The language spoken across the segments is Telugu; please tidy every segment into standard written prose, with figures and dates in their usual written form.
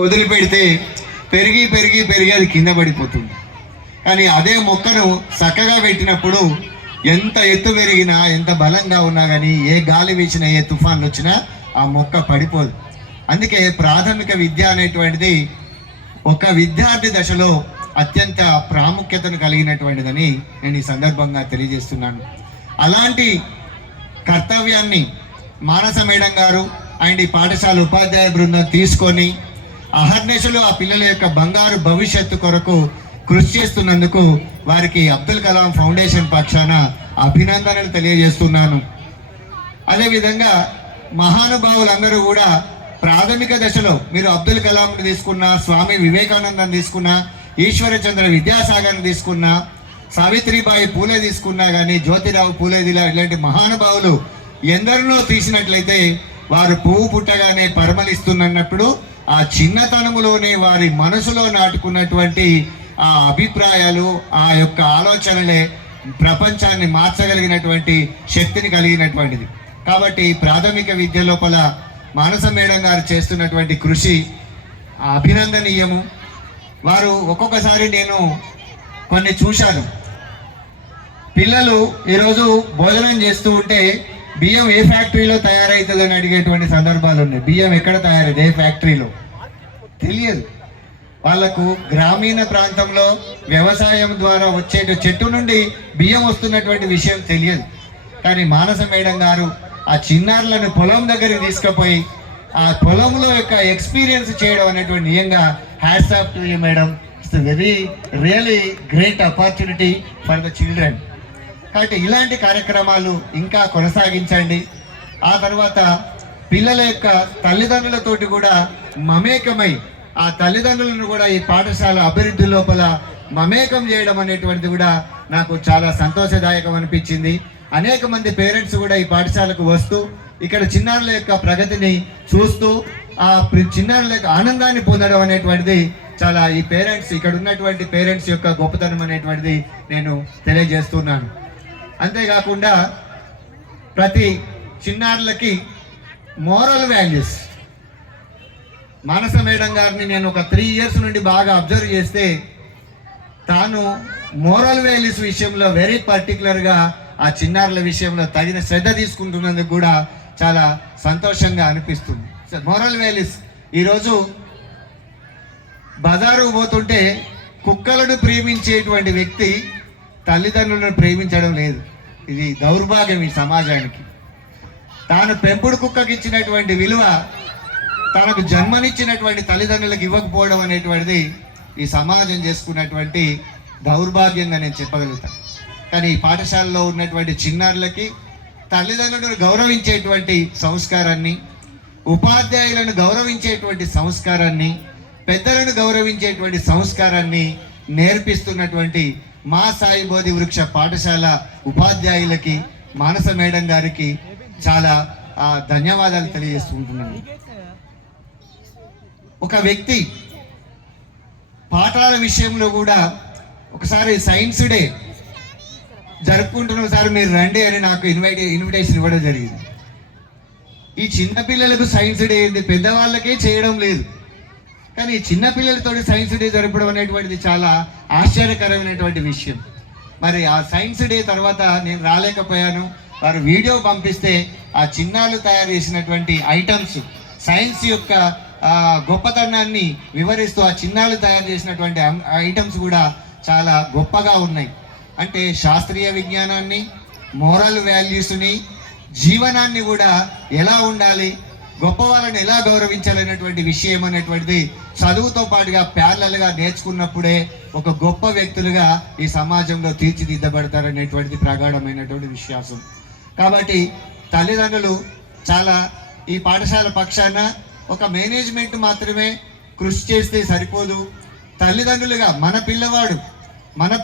వదిలిపెడితే పెరిగి పెరిగి పెరిగి అది కింద పడిపోతుంది. కానీ అదే మొక్కను చక్కగా పెట్టినప్పుడు ఎంత ఎత్తు పెరిగినా ఎంత బలంగా ఉన్నా కానీ ఏ గాలి వీచినా ఏ తుఫాన్లు వచ్చినా ఆ మొక్క పడిపోదు. అందుకే ప్రాథమిక విద్య అనేటువంటిది ఒక విద్యార్థి దశలో అత్యంత ప్రాముఖ్యతను కలిగినటువంటిదని నేను ఈ సందర్భంగా తెలియజేస్తున్నాను. అలాంటి కర్తవ్యాన్ని మానస మేడం గారు అండ్ ఈ పాఠశాల ఉపాధ్యాయ బృందం తీసుకొని అహర్నిశలు ఆ పిల్లల యొక్క బంగారు భవిష్యత్తు కొరకు కృషి చేస్తున్నందుకు వారికి అబ్దుల్ కలాం ఫౌండేషన్ పక్షాన అభినందనలు తెలియజేస్తున్నాను. అదేవిధంగా మహానుభావులందరూ కూడా ప్రాథమిక దశలో మీరు అబ్దుల్ కలాంని తీసుకున్నా, స్వామి వివేకానందని తీసుకున్నా, ఈశ్వరచంద్ర విద్యాసాగర్ని తీసుకున్నా, సావిత్రిబాయి పూలే తీసుకున్నా కానీ జ్యోతిరావు పూలే ఇలాంటి మహానుభావులు ఎందరినో తీసినట్లయితే వారు పువ్వు పుట్టగానే పరిమళిస్తున్నప్పుడు ఆ చిన్నతనములోనే వారి మనసులో నాటుకున్నటువంటి ఆ అభిప్రాయాలు, ఆ యొక్క ఆలోచనలే ప్రపంచాన్ని మార్చగలిగినటువంటి శక్తిని కలిగినటువంటిది. కాబట్టి ప్రాథమిక విద్య లోపల మానస మేడం గారు చేస్తున్నటువంటి కృషి అభినందనీయము. వారు ఒక్కొక్కసారి నేను కొన్ని చూశాను, పిల్లలు ఈరోజు భోజనం చేస్తూ ఉంటే బియ్యం ఏ ఫ్యాక్టరీలో తయారవుతుందని అడిగేటువంటి సందర్భాలు ఉన్నాయి. బియ్యం ఎక్కడ తయారైంది, ఏ ఫ్యాక్టరీలో తెలియదు వాళ్లకు. గ్రామీణ ప్రాంతంలో వ్యవసాయం ద్వారా వచ్చే చెట్టు నుండి బియ్యం వస్తున్నటువంటి విషయం తెలియదు. కానీ మానస మేడం గారు ఆ చిన్నారులను పొలం దగ్గరికి తీసుకుపోయి ఆ పొలంలో యొక్క ఎక్స్పీరియన్స్ చేయడం అనేటువంటి నిజంగా hats off to you madam. It's very really great opportunity for the children. కాబట్టి ఇలాంటి కార్యక్రమాలు ఇంకా కొనసాగించండి. ఆ తర్వాత పిల్లల యొక్క తల్లిదండ్రులతోటి కూడా మమేకమై ఆ తల్లిదండ్రులను కూడా ఈ పాఠశాల అభివృద్ధి లోపల మమేకం చేయడం అనేటువంటిది కూడా నాకు చాలా సంతోషదాయకం అనిపించింది. అనేక మంది పేరెంట్స్ కూడా ఈ పాఠశాలకు వస్తూ ఇక్కడ చిన్నారుల యొక్క ప్రగతిని చూస్తూ ఆ చిన్నారుల యొక్క ఆనందాన్ని పొందడం అనేటువంటిది చాలా ఈ పేరెంట్స్ ఇక్కడ ఉన్నటువంటి పేరెంట్స్ యొక్క గొప్పతనం అనేటువంటిది నేను తెలియజేస్తున్నాను. అంతేకాకుండా ప్రతి చిన్నారులకి మోరల్ వాల్యూస్, మానస మేడం గారిని నేను ఒక 3 years నుండి బాగా అబ్జర్వ్ చేస్తే తాను మోరల్ వాల్యూస్ విషయంలో వెరీ పర్టికులర్గా ఆ చిన్నారుల విషయంలో తగిన శ్రద్ధ తీసుకుంటున్నందుకు కూడా చాలా సంతోషంగా అనిపిస్తుంది. మోరల్ వాల్యూస్ ఈరోజు బజారు పోతుంటే కుక్కలను ప్రేమించేటువంటి వ్యక్తి తల్లిదండ్రులను ప్రేమించడం లేదు. ఇది దౌర్భాగ్యం ఈ సమాజానికి. తాను పెంపుడు కుక్కకి ఇచ్చినటువంటి విలువ తనకు జన్మనిచ్చినటువంటి తల్లిదండ్రులకు ఇవ్వకపోవడం అనేటువంటిది ఈ సమాజం చేసుకున్నటువంటి దౌర్భాగ్యంగా నేను చెప్పగలుగుతాను. కానీ ఈ పాఠశాలలో ఉన్నటువంటి చిన్నారులకి తల్లిదండ్రులను గౌరవించేటువంటి సంస్కారాన్ని, ఉపాధ్యాయులను గౌరవించేటువంటి సంస్కారాన్ని, పెద్దలను గౌరవించేటువంటి సంస్కారాన్ని నేర్పిస్తున్నటువంటి మా సాయి బోధి వృక్ష పాఠశాల ఉపాధ్యాయులకి, మానస మేడం గారికి చాలా ధన్యవాదాలు తెలియజేసుకుంటున్నాను. ఒక వ్యక్తి పాఠాల విషయంలో కూడా ఒకసారి సైన్స్ డే జరుపుకుంటున్న సార్ మీరు రండి అని నాకు ఇన్విటేషన్ ఇవ్వడం జరిగింది. ఈ చిన్నపిల్లలకు సైన్స్ డే ఏంది, పెద్దవాళ్ళకే చేయడం లేదు. కానీ చిన్నపిల్లలతో సైన్స్ డే జరపడం అనేటువంటిది చాలా ఆశ్చర్యకరమైనటువంటి విషయం. మరి ఆ సైన్స్ డే తర్వాత నేను రాలేకపోయాను. వారు వీడియో పంపిస్తే ఆ చిన్నారులు తయారు చేసినటువంటి ఐటమ్స్, సైన్స్ యొక్క గొప్పతనాన్ని వివరిస్తూ ఆ చిన్నారులు తయారు చేసినటువంటి ఐటమ్స్ కూడా చాలా గొప్పగా ఉన్నాయి. అంటే శాస్త్రీయ విజ్ఞానాన్ని, మోరల్ వాల్యూస్ని, జీవనాన్ని కూడా ఎలా ఉండాలి, గొప్ప వాళ్ళని ఎలా గౌరవించాలనేటువంటి విషయం అనేటువంటిది చదువుతో పాటుగా ప్యారలల్గా నేర్చుకున్నప్పుడే ఒక గొప్ప వ్యక్తులుగా ఈ సమాజంలో తీర్చిదిద్దబడతారనేటువంటిది ప్రగాఢమైనటువంటి విశ్వాసం. కాబట్టి తల్లిదండ్రులు చాలా ఈ పాఠశాల పక్షాన ఒక మేనేజ్మెంట్ మాత్రమే కృషి చేస్తే సరిపోదు. తల్లిదండ్రులుగా మన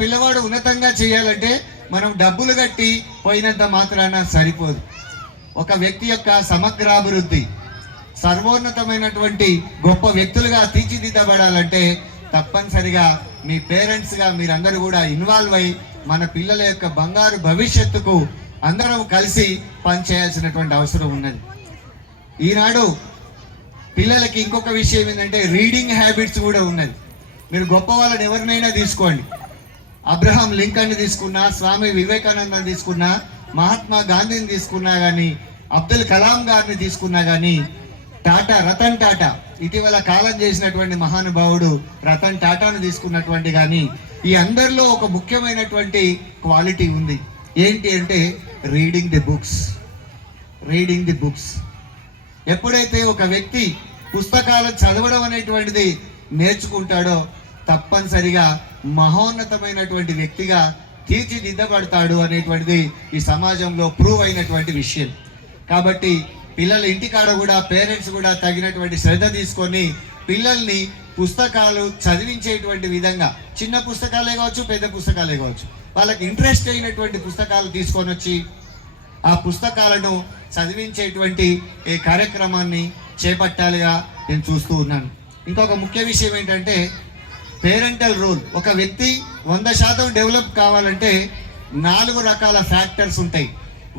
పిల్లవాడు ఉన్నతంగా చేయాలంటే మనం డబ్బులు కట్టి పోయినంత మాత్రాన సరిపోదు. ఒక వ్యక్తి యొక్క సమగ్రాభివృద్ధి, సర్వోన్నతమైనటువంటి గొప్ప వ్యక్తులుగా తీర్చిదిద్దబడాలంటే తప్పనిసరిగా మీ పేరెంట్స్గా మీరందరూ కూడా ఇన్వాల్వ్ అయ్యి మన పిల్లల యొక్క బంగారు భవిష్యత్తుకు అందరం కలిసి పనిచేయాల్సినటువంటి అవసరం ఉన్నది. ఈనాడు పిల్లలకి ఇంకొక విషయం ఏంటంటే రీడింగ్ హ్యాబిట్స్ కూడా ఉన్నది. మీరు గొప్ప వాళ్ళని ఎవరినైనా తీసుకోండి, అబ్రహాం లింకన్ తీసుకున్నా, స్వామి వివేకానందని తీసుకున్నా, మహాత్మా గాంధీని తీసుకున్నా కానీ, అబ్దుల్ కలాం గారిని తీసుకున్నా కానీ, రతన్ టాటా ఇటీవల కాలం చేసినటువంటి మహానుభావుడు రతన్ టాటాను తీసుకున్నటువంటి కానీ, ఈ అందరిలో ఒక ముఖ్యమైనటువంటి క్వాలిటీ ఉంది. ఏంటి అంటే రీడింగ్ ది బుక్స్. ఎప్పుడైతే ఒక వ్యక్తి పుస్తకాలు చదవడం అనేటువంటిది నేర్చుకుంటాడో తప్పనిసరిగా మహోన్నతమైనటువంటి వ్యక్తిగా తీర్చిదిద్దబడతాడు అనేటువంటిది ఈ సమాజంలో ప్రూవ్ అయినటువంటి విషయం. కాబట్టి పిల్లల ఇంటికాడ కూడా పేరెంట్స్ కూడా తగినటువంటి శ్రద్ధ తీసుకొని పిల్లల్ని పుస్తకాలు చదివించేటువంటి విధంగా, చిన్న పుస్తకాలే కావచ్చు, పెద్ద పుస్తకాలే కావచ్చు, వాళ్ళకి ఇంట్రెస్ట్ అయినటువంటి పుస్తకాలు తీసుకొని వచ్చి ఆ పుస్తకాలను చదివించేటువంటి ఈ కార్యక్రమాన్ని చేపట్టాలిగా నేను చూస్తూ ఉన్నాను. ఇంకొక ముఖ్య విషయం ఏంటంటే పేరెంటల్ రోల్. ఒక వ్యక్తి 100% డెవలప్ కావాలంటే 4 రకాల ఫ్యాక్టర్స్ ఉంటాయి.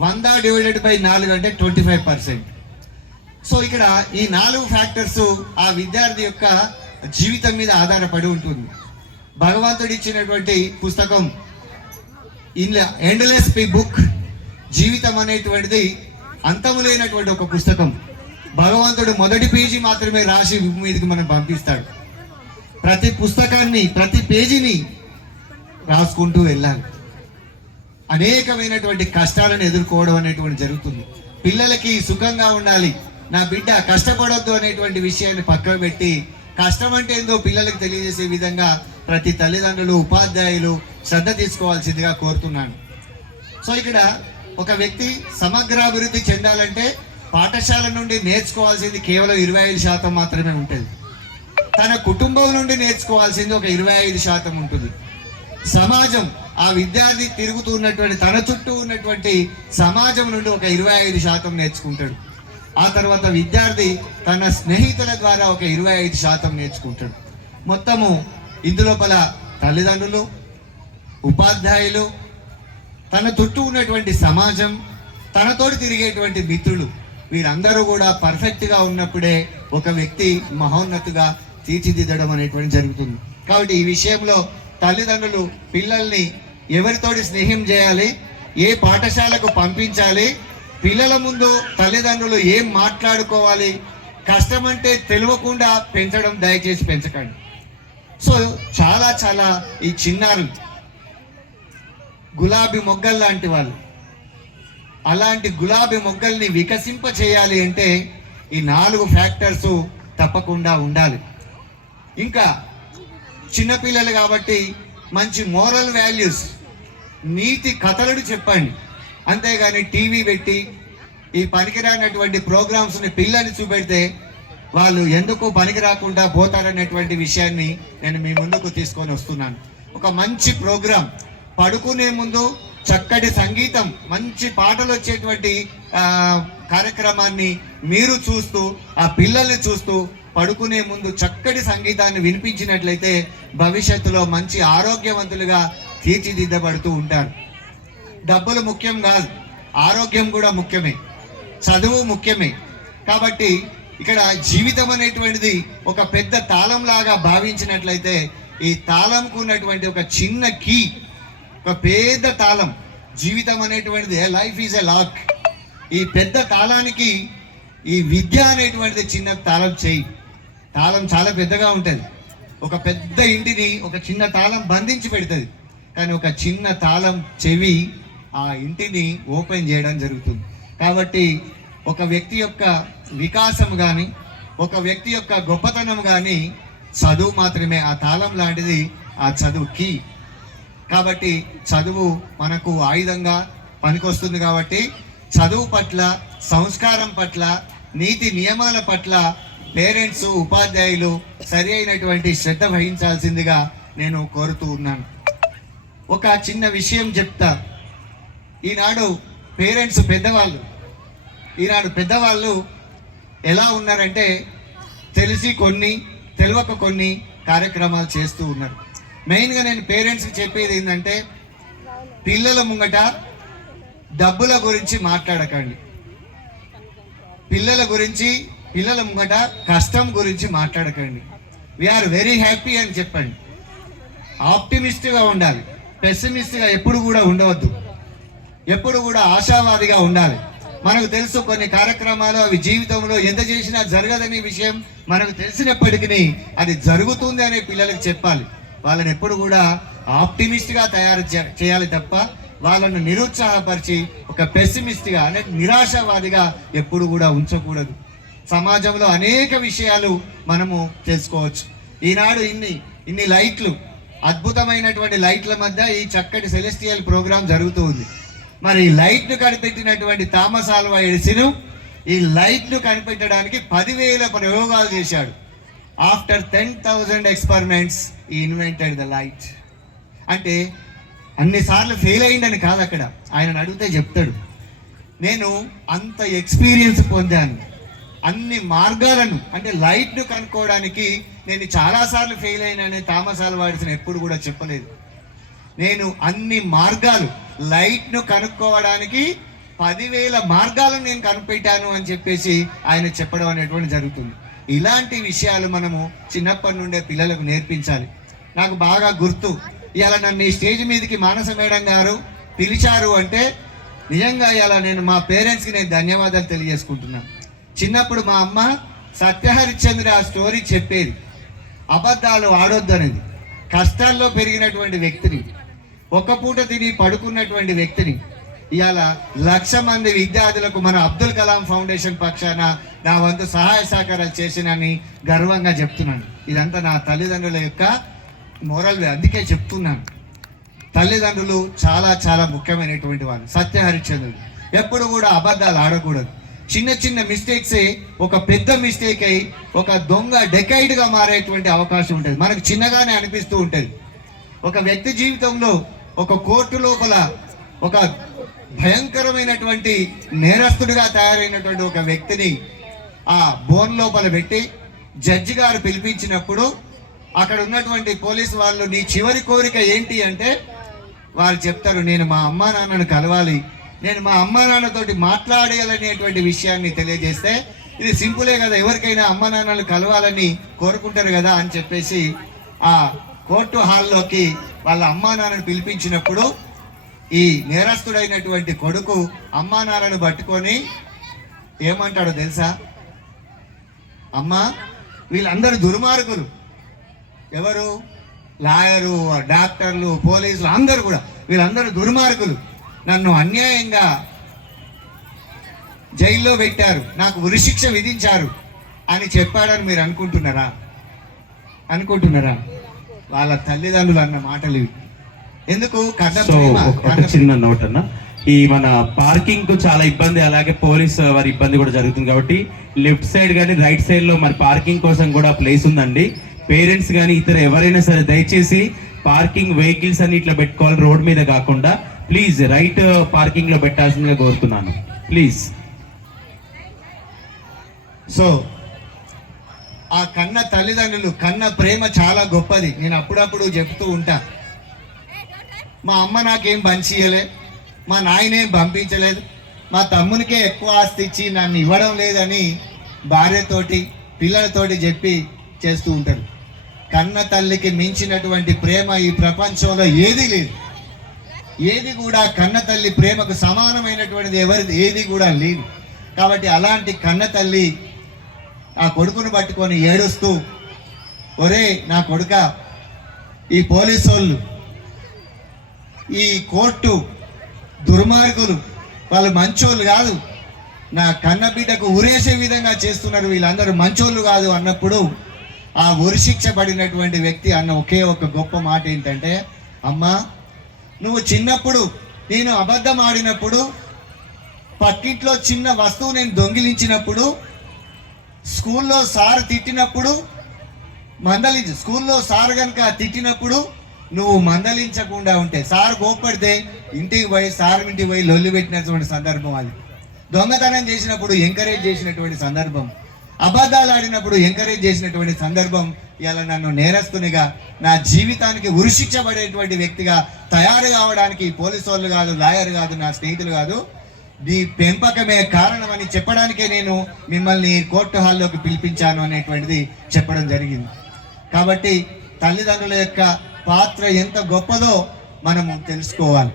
100 డివైడెడ్ బై 4 అంటే 25%. సో ఇక్కడ ఈ 4 ఫ్యాక్టర్స్ ఆ విద్యార్థి యొక్క జీవితం మీద ఆధారపడి ఉంటుంది. భగవంతుడు ఇచ్చినటువంటి పుస్తకం ఎండ్లెస్ బుక్, జీవితం అనేటువంటిది అంతము లేనటువంటి ఒక పుస్తకం. భగవంతుడు మొదటి పేజీ మాత్రమే రాసి మీదకి మనం పంపిస్తాడు. ప్రతి పుస్తకాన్ని, ప్రతి పేజీని రాసుకుంటూ వెళ్ళాలి. అనేకమైనటువంటి కష్టాలను ఎదుర్కోవడం అనేటువంటి జరుగుతుంది. పిల్లలకి సుఖంగా ఉండాలి, నా బిడ్డ కష్టపడొద్దు అనేటువంటి విషయాన్ని పక్కకు పెట్టి కష్టం అంటే ఏందో పిల్లలకు తెలియజేసే విధంగా ప్రతి తల్లిదండ్రులు, ఉపాధ్యాయులు శ్రద్ధ తీసుకోవాల్సిందిగా కోరుతున్నాను. సో ఇక్కడ ఒక వ్యక్తి సమగ్రాభివృద్ధి చెందాలంటే పాఠశాల నుండి నేర్చుకోవాల్సింది కేవలం 25% మాత్రమే ఉంటుంది. తన కుటుంబం నుండి నేర్చుకోవాల్సింది ఒక 25% ఉంటుంది. సమాజం, ఆ విద్యార్థి తిరుగుతూ ఉన్నటువంటి తన చుట్టూ ఉన్నటువంటి సమాజం నుండి ఒక 25% నేర్చుకుంటాడు. ఆ తర్వాత విద్యార్థి తన స్నేహితుల ద్వారా ఒక 25% నేర్చుకుంటాడు. మొత్తము ఇందులోపల తల్లిదండ్రులు, ఉపాధ్యాయులు, తన చుట్టూ ఉన్నటువంటి సమాజం, తనతోటి తిరిగేటువంటి మిత్రులు, వీరందరూ కూడా పర్ఫెక్ట్గా ఉన్నప్పుడే ఒక వ్యక్తి మహోన్నతిగా తీర్చిదిద్దడం అనేటువంటి జరుగుతుంది. కాబట్టి ఈ విషయంలో తల్లిదండ్రులు పిల్లల్ని ఎవరితోటి స్నేహం చేయాలి, ఏ పాఠశాలకు పంపించాలి, పిల్లల ముందు తల్లిదండ్రులు ఏం మాట్లాడుకోవాలి, కష్టమంటే తెలియకుండా పెంచడం దయచేసి పెంచకండి. సో చాలా ఈ చిన్నారులు గులాబీ మొగ్గలు లాంటి వాళ్ళు, అలాంటి గులాబీ మొగ్గల్ని వికసింప చేయాలి అంటే ఈ 4 ఫ్యాక్టర్స్ తప్పకుండా ఉండాలి. ఇంకా చిన్నపిల్లలు కాబట్టి మంచి మోరల్ వాల్యూస్, నీతి కథలను చెప్పండి. అంతేగాని టీవీ పెట్టి ఈ పనికిరానటువంటి ప్రోగ్రామ్స్ని పిల్లల్ని చూపెడితే వాళ్ళు ఎందుకు పనికి రాకుండా పోతారనేటువంటి విషయాన్ని నేను మీ ముందుకు తీసుకొని వస్తున్నాను. ఒక మంచి ప్రోగ్రాం, పడుకునే ముందు చక్కటి సంగీతం, మంచి పాటలు వచ్చేటువంటి కార్యక్రమాన్ని మీరు చూస్తూ, ఆ పిల్లల్ని చూస్తూ పడుకునే ముందు చక్కటి సంగీతాన్ని వినిపించినట్లయితే భవిష్యత్తులో మంచి ఆరోగ్యవంతులుగా తీర్చిదిద్దబడుతూ ఉంటారు. డబ్బులు ముఖ్యం కాదు, ఆరోగ్యం కూడా ముఖ్యమే, చదువు ముఖ్యమే. కాబట్టి ఇక్కడ జీవితం అనేటువంటిది ఒక పెద్ద తాళం లాగా భావించినట్లయితే ఈ తాళంకు ఉన్నటువంటి ఒక చిన్న కీ, ఒక పెద్ద తాళం, జీవితం అనేటువంటిది లైఫ్ ఈజ్ ఎ లాక్. ఈ పెద్ద తాళానికి ఈ విద్య అనేటువంటిది చిన్న తాళం చేయి. తాళం చాలా పెద్దగా ఉంటుంది. ఒక పెద్ద ఇంటిని ఒక చిన్న తాళం బంధించి పెడుతుంది, కానీ ఒక చిన్న తాళం చెవి ఆ ఇంటిని ఓపెన్ చేయడం జరుగుతుంది. కాబట్టి ఒక వ్యక్తి యొక్క వికాసం కానీ, ఒక వ్యక్తి యొక్క గొప్పతనం కానీ చదువు మాత్రమే. ఆ తాళం లాంటిది ఆ చదువు కీ. కాబట్టి చదువు మనకు ఆయుధంగా పనికొస్తుంది. కాబట్టి చదువు పట్ల, సంస్కారం పట్ల, నీతి నియమాల పట్ల పేరెంట్స్, ఉపాధ్యాయులు సరి అయినటువంటి శ్రద్ధ వహించాల్సిందిగా నేను కోరుతూ ఉన్నాను. ఒక చిన్న విషయం చెప్తా. ఈనాడు పేరెంట్స్ పెద్దవాళ్ళు ఎలా ఉన్నారంటే తెలిసి కొన్ని, తెలియక కొన్ని కార్యక్రమాలు చేస్తూ ఉన్నారు. మెయిన్గా నేను పేరెంట్స్కి చెప్పేది ఏంటంటే పిల్లల ముంగట డబ్బుల గురించి మాట్లాడకండి. పిల్లల గురించి పిల్లల ముంగట కష్టం గురించి మాట్లాడకండి. వీఆర్ వెరీ హ్యాపీ అని చెప్పండి. ఆప్టిమిస్ట్గా ఉండాలి, పెసిమిస్ట్గా ఎప్పుడు కూడా ఉండవద్దు. ఎప్పుడు కూడా ఆశావాదిగా ఉండాలి. మనకు తెలుసు కొన్ని కార్యక్రమాలు అవి జీవితంలో ఎంత చేసినా జరగదనే విషయం మనకు తెలిసినప్పటికీ అది జరుగుతుంది అనే పిల్లలకు చెప్పాలి. వాళ్ళని ఎప్పుడు కూడా ఆప్టిమిస్ట్గా తయారు చేయాలి తప్ప వాళ్ళను నిరుత్సాహపరిచి ఒక పెసిమిస్ట్గా అంటే నిరాశావాదిగా ఎప్పుడు కూడా ఉంచకూడదు. సమాజంలో అనేక విషయాలు మనము తెలుసుకోవచ్చు. ఈనాడు ఇన్ని లైట్లు, అద్భుతమైనటువంటి లైట్ల మధ్య ఈ చక్కటి సెలెస్టియల్ ప్రోగ్రాం జరుగుతూ ఉంది. మరి ఈ లైట్ను కనిపెట్టినటువంటి థామస్ ఆల్వా ఎడిసన్ ఈ లైట్ను కనిపెట్టడానికి 10,000 ప్రయోగాలు చేశాడు. ఆఫ్టర్ 10,000 ఎక్స్పెరిమెంట్స్ ఈ ఇన్వెంటెడ్ ద లైట్. అంటే అన్నిసార్లు ఫెయిల్ అయిందని కాదు, అక్కడ ఆయనను అడిగితే చెప్తాడు, నేను అంత ఎక్స్పీరియన్స్ పొందాను, అన్ని మార్గాలను అంటే లైట్ను కనుక్కోవడానికి నేను చాలాసార్లు ఫెయిల్ అయినానని థామస్ ఆల్వా ఎడిసన్ ఎప్పుడు కూడా చెప్పలేదు. నేను అన్ని మార్గాలు లైట్ను కనుక్కోవడానికి 10,000 మార్గాలను నేను కనిపెట్టాను అని చెప్పేసి ఆయన చెప్పడం అనేటువంటి జరుగుతుంది. ఇలాంటి విషయాలు మనము చిన్నప్పటి నుండే పిల్లలకు నేర్పించాలి. నాకు బాగా గుర్తు, ఇవాళ నన్ను ఈ స్టేజ్ మీదకి మానస మేడం గారు పిలిచారు అంటే నిజంగా ఇవాళ నేను మా పేరెంట్స్కి నేను ధన్యవాదాలు తెలియజేసుకుంటున్నాను. చిన్నప్పుడు మా అమ్మ సత్యహరిశ్చంద్ర ఆ స్టోరీ చెప్పేది, అబద్ధాలు ఆడొద్దు అనేది. కష్టాల్లో పెరిగినటువంటి వ్యక్తిని, ఒక్క పూట తిని పడుకున్నటువంటి వ్యక్తిని ఇవాళ 1,00,000 మంది విద్యార్థులకు మన అబ్దుల్ కలాం ఫౌండేషన్ పక్షాన నా వంతు సహాయ సహకారాలు చేసినని గర్వంగా చెప్తున్నాను. ఇదంతా నా తల్లిదండ్రుల యొక్క మోరల్. అందుకే చెప్తున్నాను, తల్లిదండ్రులు చాలా చాలా ముఖ్యమైనటువంటి వాళ్ళు. సత్యహరిశ్చంద్రుడు ఎప్పుడు కూడా అబద్ధాలు ఆడకూడదు. చిన్న చిన్న మిస్టేక్సే ఒక పెద్ద మిస్టేక్ అయి ఒక దొంగ డెకైడ్గా మారేటువంటి అవకాశం ఉంటుంది. మనకు చిన్నగానే అనిపిస్తూ ఉంటుంది. ఒక వ్యక్తి జీవితంలో ఒక కోర్టు లోపల ఒక భయంకరమైనటువంటి నేరస్తుడిగా తయారైనటువంటి ఒక వ్యక్తిని ఆ బోన్ లోపల పెట్టి జడ్జి గారు పిలిపించినప్పుడు అక్కడ ఉన్నటువంటి పోలీసు వాళ్ళు, నీ చివరి కోరిక ఏంటి అంటే వారు చెప్తారు, నేను మా అమ్మా నాన్నను కలవాలి, నేను మా అమ్మా నాన్నతోటి మాట్లాడాలనేటువంటి విషయాన్ని తెలియజేస్తే, ఇది సింపులే కదా, ఎవరికైనా అమ్మా నాన్నలు కలవాలని కోరుకుంటారు కదా అని చెప్పేసి ఆ కోర్టు హాల్లోకి వాళ్ళ అమ్మా నాన్నను పిలిపించినప్పుడు ఈ నేరస్తుడైనటువంటి కొడుకు అమ్మా నాన్నను పట్టుకొని ఏమంటాడో తెలుసా? అమ్మా, వీళ్ళందరూ దుర్మార్గులు. ఎవరు? లాయరు, డాక్టర్లు, పోలీసులు అందరూ కూడా వీళ్ళందరూ దుర్మార్గులు. నన్ను అన్యాయంగా జైల్లో పెట్టారు, నాకు ఉరిశిక్ష విధించారు అని చెప్పాడని మీరు అనుకుంటున్నారా? వాళ్ళ తల్లిదండ్రులు అన్న మాటలు ఇవి. ఎందుకు? ఒక చిన్న నోట్ అన్న, ఈ మన పార్కింగ్ కు చాలా ఇబ్బంది, అలాగే పోలీస్ వారి ఇబ్బంది కూడా జరుగుతుంది కాబట్టి లెఫ్ట్ సైడ్ కానీ రైట్ సైడ్ లో మరి పార్కింగ్ కోసం కూడా ప్లేస్ ఉందండి. పేరెంట్స్ కానీ ఇతర ఎవరైనా సరే దయచేసి పార్కింగ్ వెహికల్స్ అని ఇట్లా పెట్టుకోవాలి, రోడ్ మీద కాకుండా. ప్లీజ్ రైట్ పార్కింగ్ లో పెట్టాల్సిందిగా కోరుతున్నాను, ప్లీజ్. సో ఆ కన్న తల్లిదండ్రులు కన్న ప్రేమ చాలా గొప్పది. నేను అప్పుడప్పుడు చెప్తూ ఉంటా, మా అమ్మ నాకేం పంచియలే, మా నాయనేం పంపించలేదు, మా తమ్మునికే ఎక్కువ ఆస్తి ఇచ్చి నన్ను ఇవ్వడం లేదని భార్యతోటి పిల్లలతోటి చెప్పి చేస్తూ ఉంటారు. కన్న తల్లికి మించినటువంటి ప్రేమ ఈ ప్రపంచంలో ఏది లేదు. ఏది కూడా కన్న తల్లి ప్రేమకు సమానమైనటువంటిది ఏది కూడా లేదు. కాబట్టి అలాంటి కన్న తల్లి ఆ కొడుకును పట్టుకొని ఏడుస్తూ, ఒరే నా కొడుక, ఈ పోలీసు వాళ్ళు, ఈ కోర్టు దుర్మార్గులు, వాళ్ళు మంచోళ్ళు కాదు, నా కన్న బిడ్డకు ఉరేసే విధంగా చేస్తున్నారు, వీళ్ళందరూ మంచోళ్ళు కాదు అన్నప్పుడు ఆ ఉరిశిక్ష పడినటువంటి వ్యక్తి అన్న ఒకే ఒక గొప్ప మాట ఏంటంటే, అమ్మా, నువ్వు చిన్నప్పుడు నేను అబద్ధం ఆడినప్పుడు, పక్కింట్లో చిన్న వస్తువు నేను దొంగిలించినప్పుడు, స్కూల్లో సార్ తిట్టినప్పుడు స్కూల్లో సార్ కనుక తిట్టినప్పుడు నువ్వు మందలించకుండా ఉంటే, సార్ కోప్పడితే ఇంటికి పోయి లొల్లి పెట్టినటువంటి సందర్భం అది. దొంగతనం చేసినప్పుడు ఎంకరేజ్ చేసినటువంటి సందర్భం, అబద్ధాలు ఆడినప్పుడు ఎంకరేజ్ చేసినటువంటి సందర్భం ఇలా నన్ను నేరస్తునిగా, నా జీవితానికి ఉరిశిక్ష పడేటువంటి వ్యక్తిగా తయారు కావడానికి పోలీసు వాళ్ళు కాదు, లాయర్ కాదు, నా స్నేహితులు కాదు, ఈ పెంపకమే కారణమని చెప్పడానికే నేను మిమ్మల్ని కోర్టు హాల్లోకి పిలిపించాను అనేటువంటిది చెప్పడం జరిగింది. కాబట్టి తల్లిదండ్రుల యొక్క పాత్ర ఎంత గొప్పదో మనము తెలుసుకోవాలి.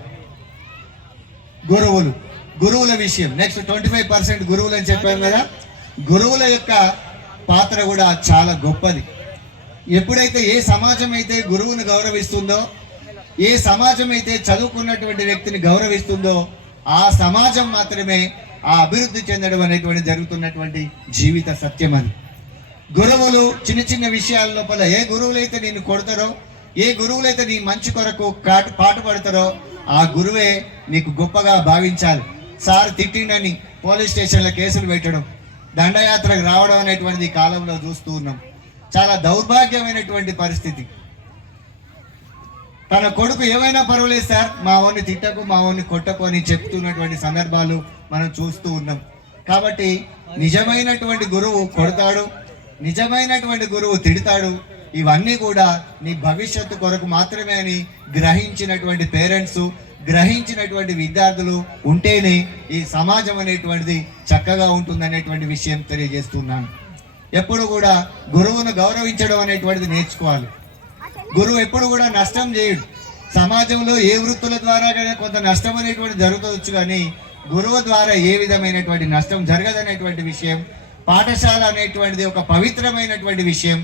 గురువుల విషయం నెక్స్ట్ 25% గురువులు అని చెప్పాను కదా. గురువుల యొక్క పాత్ర కూడా చాలా గొప్పది. ఎప్పుడైతే ఏ సమాజం అయితే గురువును గౌరవిస్తుందో, ఏ సమాజం అయితే చదువుకున్నటువంటి వ్యక్తిని గౌరవిస్తుందో, ఆ సమాజం మాత్రమే ఆ అభివృద్ధి చెందడం అనేటువంటి జరుగుతున్నటువంటి జీవిత సత్యం అది. గురువులు చిన్న చిన్న విషయాల లోపల ఏ గురువులైతే నిన్ను కొడతారో, ఏ గురువులైతే నీ మంచి కొరకు పాటుపడతారో ఆ గురువే నీకు గొప్పగా భావించాలి. సార్ తిట్టిండని పోలీస్ స్టేషన్లో కేసులు పెట్టడం, దండయాత్రకు రావడం అనేటువంటిది ఈ కాలంలో చూస్తూ ఉన్నాం. చాలా దౌర్భాగ్యమైనటువంటి పరిస్థితి. తన కొడుకు ఏమైనా పర్వాలేదు సార్, మా వాడిని తిట్టకు, మా వాడిని కొట్టకు అని చెప్తున్నటువంటి సందర్భాలు మనం చూస్తూ ఉన్నాం. కాబట్టి నిజమైనటువంటి గురువు కొడతాడు, నిజమైనటువంటి గురువు తిడతాడు. ఇవన్నీ కూడా నీ భవిష్యత్తు కొరకు మాత్రమే అని గ్రహించినటువంటి పేరెంట్స్, గ్రహించినటువంటి విద్యార్థులు ఉంటేనే ఈ సమాజం అనేటువంటిది చక్కగా ఉంటుందనేటువంటి విషయం తెలియజేస్తున్నాను. ఎప్పుడు కూడా గురువును గౌరవించడం అనేటువంటిది నేర్చుకోవాలి. గురువు ఎప్పుడు కూడా నష్టం చేయడు. సమాజంలో ఏ వృత్తుల ద్వారా కొంత నష్టం అనేటువంటి జరుగుతవచ్చు, కానీ గురువు ద్వారా ఏ విధమైనటువంటి నష్టం జరగదనేటువంటి విషయం. పాఠశాల అనేటువంటిది ఒక పవిత్రమైనటువంటి విషయం.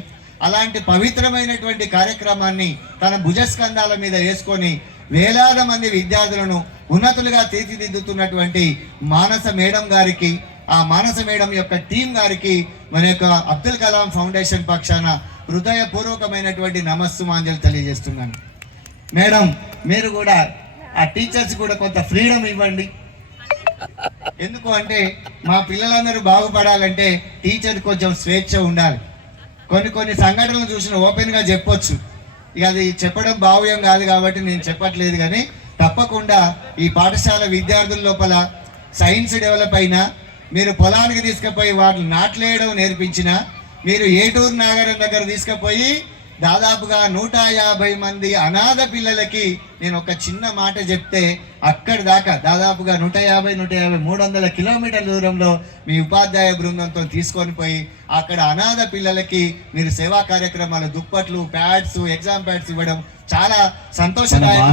అలాంటి పవిత్రమైనటువంటి కార్యక్రమాన్ని తన భుజస్కంధాల మీద వేసుకొని వేలాది మంది విద్యార్థులను ఉన్నతులుగా తీర్చిదిద్దుతున్నటువంటి మానస మేడం గారికి, ఆ మానస మేడం యొక్క టీం గారికి మన యొక్క అబ్దుల్ కలాం ఫౌండేషన్ పక్షాన హృదయపూర్వకమైనటువంటి నమస్సుమాంజలు తెలియజేస్తున్నాను. మేడం, మీరు కూడా ఆ టీచర్స్ కూడా కొంత ఫ్రీడమ్ ఇవ్వండి. ఎందుకు అంటే మా పిల్లలందరూ బాగుపడాలంటే టీచర్ కొంచెం స్వేచ్ఛ ఉండాలి. కొన్ని సంఘటనలు చూసిన ఓపెన్గా చెప్పొచ్చు. ఇక అది చెప్పడం భావ్యం కాదు కాబట్టి నేను చెప్పట్లేదు, కానీ తప్పకుండా ఈ పాఠశాల విద్యార్థుల లోపల సైన్స్ డెవలప్ అయినా, మీరు పొలానికి తీసుకుపోయి వాటిని నాట్లేయడం నేర్పించినా, మీరు ఏటూరు నాగరం దగ్గర తీసుకుపోయి దాదాపుగా 150 మంది అనాథ పిల్లలకి నేను ఒక చిన్న మాట చెప్తే అక్కడి దాకా దాదాపుగా 300 కిలోమీటర్ల దూరంలో మీ ఉపాధ్యాయ బృందంతో తీసుకొని పోయి అక్కడ అనాథ పిల్లలకి మీరు సేవా కార్యక్రమాలు, దుప్పట్లు, ప్యాడ్స్, ఎగ్జామ్ ప్యాడ్స్ ఇవ్వడం చాలా సంతోషదాయకం.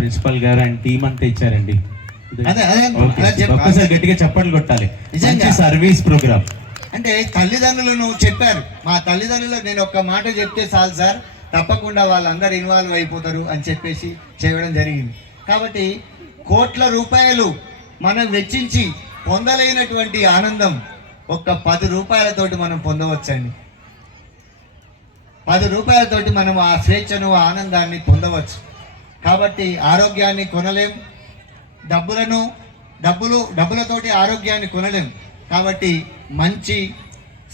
ప్రిన్సిపల్ గారు అండ్ టీం అంతా ఇచ్చారండి. గట్టిగా చప్పట్లు కొట్టాలి. సర్వీస్ ప్రోగ్రామ్ అంటే తల్లిదండ్రులను చెప్పారు. మా తల్లిదండ్రులు నేను ఒక్క మాట చెప్తే చాలు సార్, తప్పకుండా వాళ్ళందరూ ఇన్వాల్వ్ అయిపోతారు అని చెప్పేసి చేయడం జరిగింది. కాబట్టి కోట్ల రూపాయలు మనం వెచ్చించి పొందలేనటువంటి ఆనందం ఒక్క 10 రూపాయలతోటి మనం పొందవచ్చండి. 10 రూపాయలతోటి మనం ఆ స్వేచ్ఛను, ఆనందాన్ని పొందవచ్చు. కాబట్టి ఆరోగ్యాన్ని కొనలేం, డబ్బులతోటి ఆరోగ్యాన్ని కొనలేం. కాబట్టి మంచి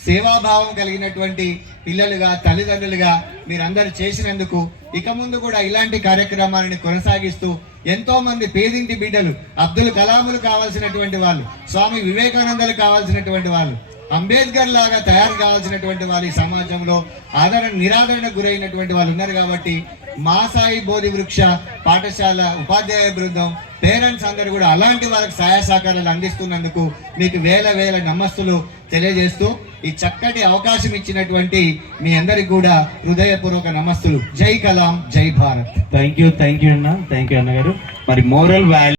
సేవాభావం కలిగినటువంటి పిల్లలుగా, తల్లిదండ్రులుగా మీరందరూ చేసినందుకు ఇక ముందు కూడా ఇలాంటి కార్యక్రమాలను కొనసాగిస్తూ ఎంతో మంది పేదింటి బిడ్డలు, అబ్దుల్ కలాములు కావాల్సినటువంటి వాళ్ళు, స్వామి వివేకానందలు కావాల్సినటువంటి వాళ్ళు, అంబేద్కర్ లాగా తయారు కావాల్సినటువంటి వాళ్ళు ఈ సమాజంలో నిరాదరణకు గురైనటువంటి వాళ్ళు ఉన్నారు. కాబట్టి మాసాయి బోధి వృక్ష పాఠశాల ఉపాధ్యాయ బృందం, పేరెంట్స్ అందరూ కూడా అలాంటి వాళ్ళకి సహాయ సహకారాలు అందిస్తున్నందుకు మీకు వేల నమస్సులు తెలియజేస్తూ ఈ చక్కటి అవకాశం ఇచ్చినటువంటి మీ అందరికి కూడా హృదయపూర్వక నమస్సులు. జై కలాం, జై భారత్. థ్యాంక్ యూ అన్న గారు. మరి మోరల్ వాల్యూ